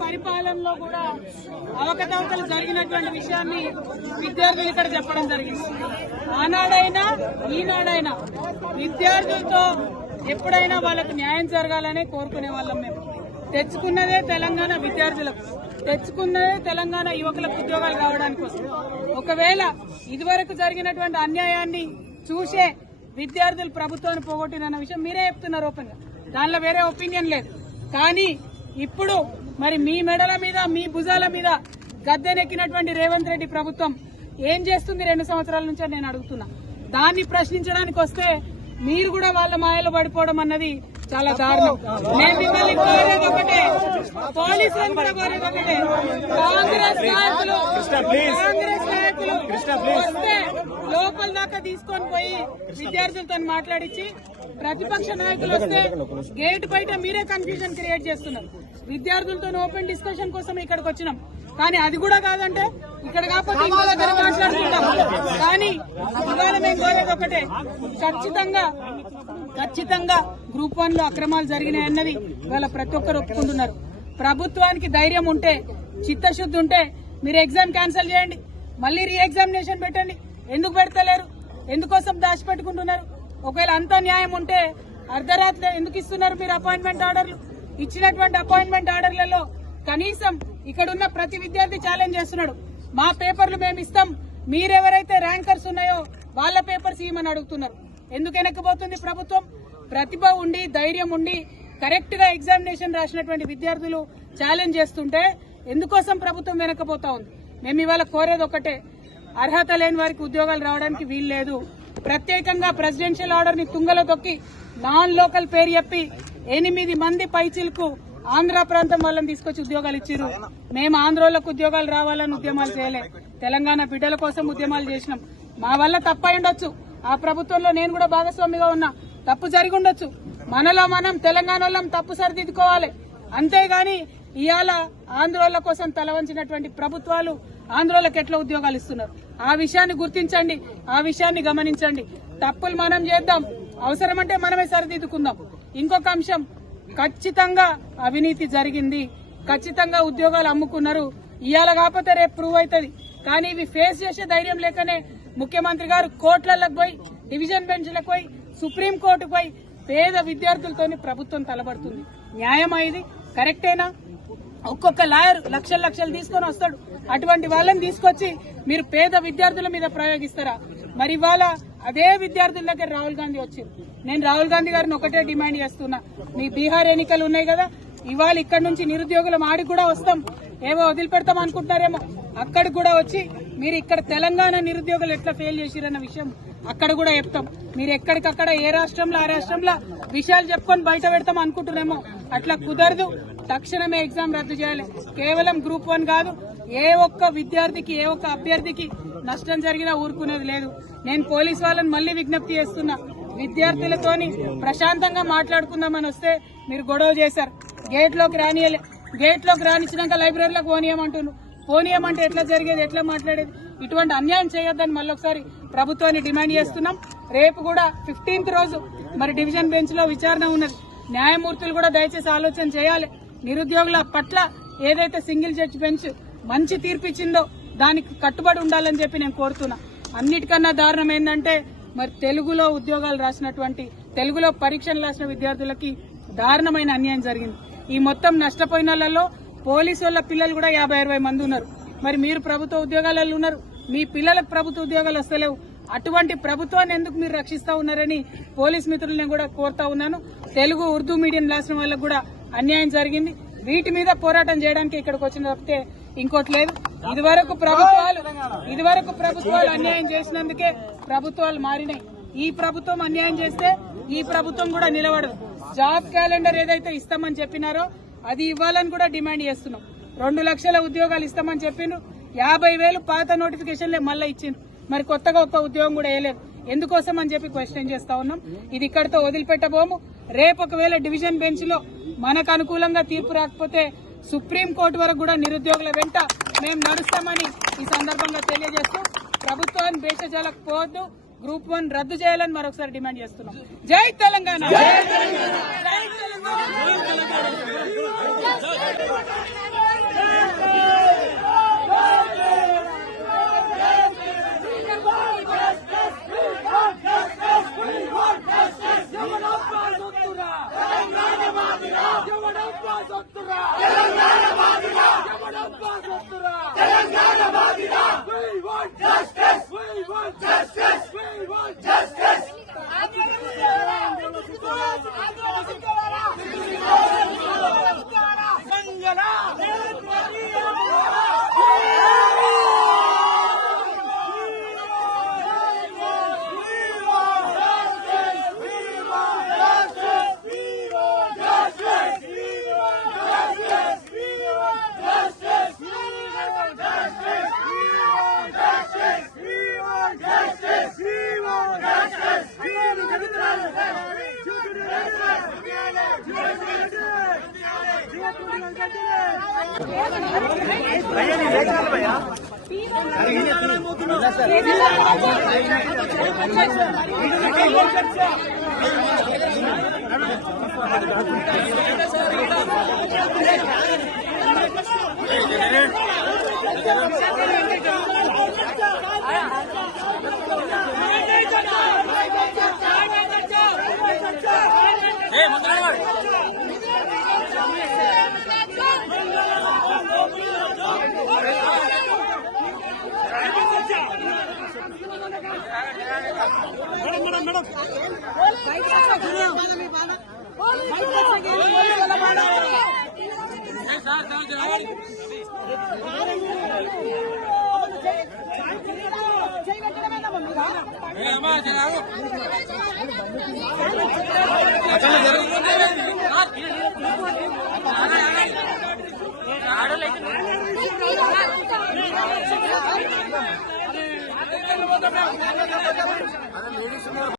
పరిపాలనలో కూడా అవకతవకలు జరిగినటువంటి విషయాన్ని విద్యార్థులు ఇక్కడ చెప్పడం జరిగింది. ఆనాడైనా ఈనాడైనా విద్యార్థులతో ఎప్పుడైనా వాళ్ళకు న్యాయం జరగాలనే కోరుకునే వాళ్ళం. మేము తెచ్చుకున్నదే తెలంగాణ విద్యార్థులకు, తెచ్చుకున్నదే తెలంగాణ యువకులకు ఉద్యోగాలు కావడానికి కోసం. ఒకవేళ ఇదివరకు జరిగినటువంటి అన్యాయాన్ని చూసే విద్యార్థులు ప్రభుత్వాన్ని పోగొట్టిన విషయం మీరే చెప్తున్నారు ఓపెన్ గా, దానిలో వేరే ఒపీనియన్ లేదు. కానీ ఇప్పుడు మరి మీ మెడల మీద మీ భుజాల మీద గద్దెనెక్కినటువంటి రేవంత్ రెడ్డి ప్రభుత్వం ఏం చేస్తుంది 2 సంవత్సరాల నుంచి నేను అడుగుతున్నా. దాన్ని ప్రశ్నించడానికి వస్తే మీరు కూడా వాళ్ళ మాయలో పడిపోవడం అన్నది చాలా దారుణం. నేను మిమ్మల్ని కోరేది ఒకటే, పోలీసులను కూడా కోరేది ఒకటే, కాంగ్రెస్ నాయకులు వస్తే లోపల దాకా తీసుకొని పోయి విద్యార్థులతో మాట్లాడించి, ప్రతిపక్ష నాయకులు వస్తే గేట్ బయట మీరే కన్ఫ్యూజన్ క్రియేట్ చేస్తున్నారు. విద్యార్థులతో ఓపెన్ డిస్కషన్ కోసం ఇక్కడికి వచ్చినాం, కానీ అది కూడా కాదంటే ఇక్కడ కాకపోతే ఇంకో దగ్గర మాట్లాడుకుంటాం. కానీ ఇవాళ మేము కోరేది ఒకటే, ఖచ్చితంగా గ్రూప్ 1 లో అక్రమాలు జరిగినాయన్నది ఇవాళ ప్రతి ఒక్కరు ఒప్పుకుంటున్నారు. ప్రభుత్వానికి ధైర్యం ఉంటే, చిత్తశుద్ధి ఉంటే మీరు ఎగ్జామ్ క్యాన్సిల్ చేయండి, మళ్ళీ రీ ఎగ్జామినేషన్ పెట్టండి. ఎందుకు పెడతలేరు? ఎందుకోసం దాచిపెట్టుకుంటున్నారు? ఒకవేళ అంత న్యాయం ఉంటే అర్ధరాత్రి ఎందుకు ఇస్తున్నారు మీరు అపాయింట్మెంట్ ఆర్డర్లు? ఇచ్చినటువంటి అపాయింట్మెంట్ ఆర్డర్లలో కనీసం ఇక్కడున్న ప్రతి విద్యార్థి ఛాలెంజ్ చేస్తున్నాడు, మా పేపర్లు మేము ఇస్తాం, మీరెవరైతే ర్యాంకర్స్ ఉన్నాయో వాళ్ళ పేపర్స్ ఇవ్వమని అడుగుతున్నారు. ఎందుకు వెనక్కిపోతుంది ప్రభుత్వం? ప్రతిభ ఉండి ధైర్యం ఉండి కరెక్ట్ గా ఎగ్జామినేషన్ రాసినటువంటి విద్యార్థులు ఛాలెంజ్ చేస్తుంటే ఎందుకోసం ప్రభుత్వం వెనక్కిపోతా ఉంది? మేము ఇవాళ కోరేది ఒకటే, అర్హత లేని వారికి ఉద్యోగాలు రావడానికి వీలు లేదు. ప్రత్యేకంగా ప్రెసిడెన్షియల్ ఆర్డర్ ని తుంగలో తొక్కి నాన్ లోకల్ పేరు చెప్పి 8 మంది పైచిలకు ఆంధ్ర ప్రాంతం వాళ్ళని తీసుకొచ్చి ఉద్యోగాలు ఇచ్చారు. మేము ఆంధ్రోళ్లకు ఉద్యోగాలు రావాలని ఉద్యమాలు చేయలే, తెలంగాణ బిడ్డల కోసం ఉద్యమాలు చేసినాం. మా వల్ల తప్పై ఉండొచ్చు, ఆ ప్రభుత్వంలో నేను కూడా భాగస్వామిగా ఉన్నా, తప్పు జరిగి ఉండొచ్చు. మనలో మనం తెలంగాణలో తప్పు సరిదిద్దుకోవాలి. అంతేగాని ఇవాళ ఆంధ్రోళ్ల కోసం తలవంచినటువంటి ప్రభుత్వాలు ఆంధ్రోళ్లకు ఎట్లా ఉద్యోగాలు ఇస్తున్నారు? ఆ విషయాన్ని గుర్తించండి, ఆ విషయాన్ని గమనించండి. తప్పులు మనం చేద్దాం, అవసరమంటే మనమే సరిదిద్దుకుందాం. ఇంకొక అంశం, ఖచ్చితంగా అవినీతి జరిగింది, ఖచ్చితంగా ఉద్యోగాలు అమ్ముకున్నారు. ఇవాళ కాకపోతే రేపు ప్రూవ్ అవుతుంది. కానీ ఇవి ఫేస్ చేసే ధైర్యం లేకనే ముఖ్యమంత్రి గారు కోర్టులకు పోయి, డివిజన్ బెంచ్లకు పోయి, సుప్రీంకోర్టుకు పోయి పేద విద్యార్థులతోని ప్రభుత్వం తలబడుతుంది. న్యాయమా ఇది? కరెక్టేనా? ఒక్కొక్క లాయర్ లక్షలు తీసుకొని వస్తాడు, అటువంటి వాళ్ళని తీసుకొచ్చి మీరు పేద విద్యార్థుల మీద ప్రయోగిస్తారా? మరి ఇవాళ అదే విద్యార్థుల దగ్గర రాహుల్ గాంధీ వచ్చింది. నేను రాహుల్ గాంధీ గారిని ఒకటే డిమాండ్ చేస్తున్నా, మీ బీహార్ ఎన్నికలు ఉన్నాయి కదా, ఇవాళ ఇక్కడ నుంచి నిరుద్యోగుల ఆడికి కూడా వస్తాం, ఏవో వదిలిపెడతాం అనుకుంటారేమో, అక్కడికి కూడా వచ్చి మీరు ఇక్కడ తెలంగాణ నిరుద్యోగులు ఎట్లా ఫెయిల్ చేసిరన్న విషయం అక్కడ కూడా చెప్తాం. మీరు ఎక్కడికక్కడ ఏ రాష్ట్రంలో ఆ రాష్ట్రంలో విషయాలు చెప్పుకొని బయట పెడతాం అనుకుంటున్నామో, అట్లా కుదరదు. తక్షణమే ఎగ్జామ్ రద్దు చేయాలి. కేవలం గ్రూప్ 1 కాదు, ఏ ఒక్క విద్యార్థికి ఏ ఒక్క అభ్యర్థికి నష్టం జరిగినా ఊరుకునేది లేదు. నేను పోలీస్ వాళ్ళని మళ్లీ విజ్ఞప్తి చేస్తున్నా, విద్యార్థులతోని ప్రశాంతంగా మాట్లాడుకుందామని వస్తే మీరు గొడవ చేశారు, గేట్లోకి రానియలే. గేట్లోకి రానిచ్చినాక లైబ్రరీలోకి పోనీయమంటే ఎట్లా జరిగేది, ఎట్లా మాట్లాడేది? ఇటువంటి అన్యాయం చేయొద్దని మళ్ళొకసారి ప్రభుత్వాన్ని డిమాండ్ చేస్తున్నాం. రేపు కూడా 15th రోజు మరి డివిజన్ బెంచ్ లో విచారణ ఉన్నది. న్యాయమూర్తులు కూడా దయచేసి ఆలోచన చేయాలి. నిరుద్యోగుల పట్ల ఏదైతే సింగిల్ జడ్జి బెంచ్ మంచి తీర్పిచ్చిందో దానికి కట్టుబడి ఉండాలని చెప్పి నేను కోరుతున్నా. అన్నిటికన్నా దారుణం ఏంటంటే మరి తెలుగులో ఉద్యోగాలు రాసినటువంటి, తెలుగులో పరీక్షలు రాసిన విద్యార్థులకి దారుణమైన అన్యాయం జరిగింది. ఈ మొత్తం నష్టపోయిన వాళ్ళలో పోలీసు వాళ్ళ పిల్లలు కూడా 50-60 మంది ఉన్నారు. మరి మీరు ప్రభుత్వ ఉద్యోగాలలో ఉన్నారు, మీ పిల్లలకు ప్రభుత్వ ఉద్యోగాలు వస్తలేవు. అటువంటి ప్రభుత్వాన్ని ఎందుకు మీరు రక్షిస్తా ఉన్నారని పోలీస్ మిత్రులను కూడా కోరుతా ఉన్నాను. తెలుగు ఉర్దూ మీడియం రాసిన వాళ్ళకు కూడా అన్యాయం జరిగింది. వీటి మీద పోరాటం చేయడానికి ఇక్కడికి వచ్చిన తప్పితే ఇంకోటి లేదు. ఇదివరకు ప్రభుత్వాలు అన్యాయం చేసినందుకే ప్రభుత్వాలు మారినాయి. ఈ ప్రభుత్వం అన్యాయం చేస్తే ఈ ప్రభుత్వం కూడా నిలబడదు. జాబ్ క్యాలెండర్ ఏదైతే ఇస్తామని చెప్పినారో అది ఇవ్వాలని కూడా డిమాండ్ చేస్తున్నాం. 2 లక్షల ఉద్యోగాలు ఇస్తామని చెప్పిండ్రు, 50,000 పాత నోటిఫికేషన్లే మళ్ళీ ఇచ్చిండ్రు. మరి కొత్తగా ఒక్క ఉద్యోగం కూడా వేయలేదు. ఎందుకోసం అని చెప్పి క్వశ్చన్ చేస్తా ఉన్నాం. ఇది ఇక్కడితో వదిలిపెట్టబోము. రేపు ఒకవేళ డివిజన్ బెంచ్ లో మనకు అనుకూలంగా తీర్పు రాకపోతే సుప్రీంకోర్టు వరకు కూడా నిరుద్యోగుల వెంట మేము నడుస్తామని ఈ సందర్భంగా తెలియజేస్తూ ప్రభుత్వాన్ని భేషజాలకు పోవద్దు, గ్రూప్ 1 రద్దు చేయాలని మరొకసారి డిమాండ్ చేస్తున్నాం. జై తెలంగాణ. లేడీస్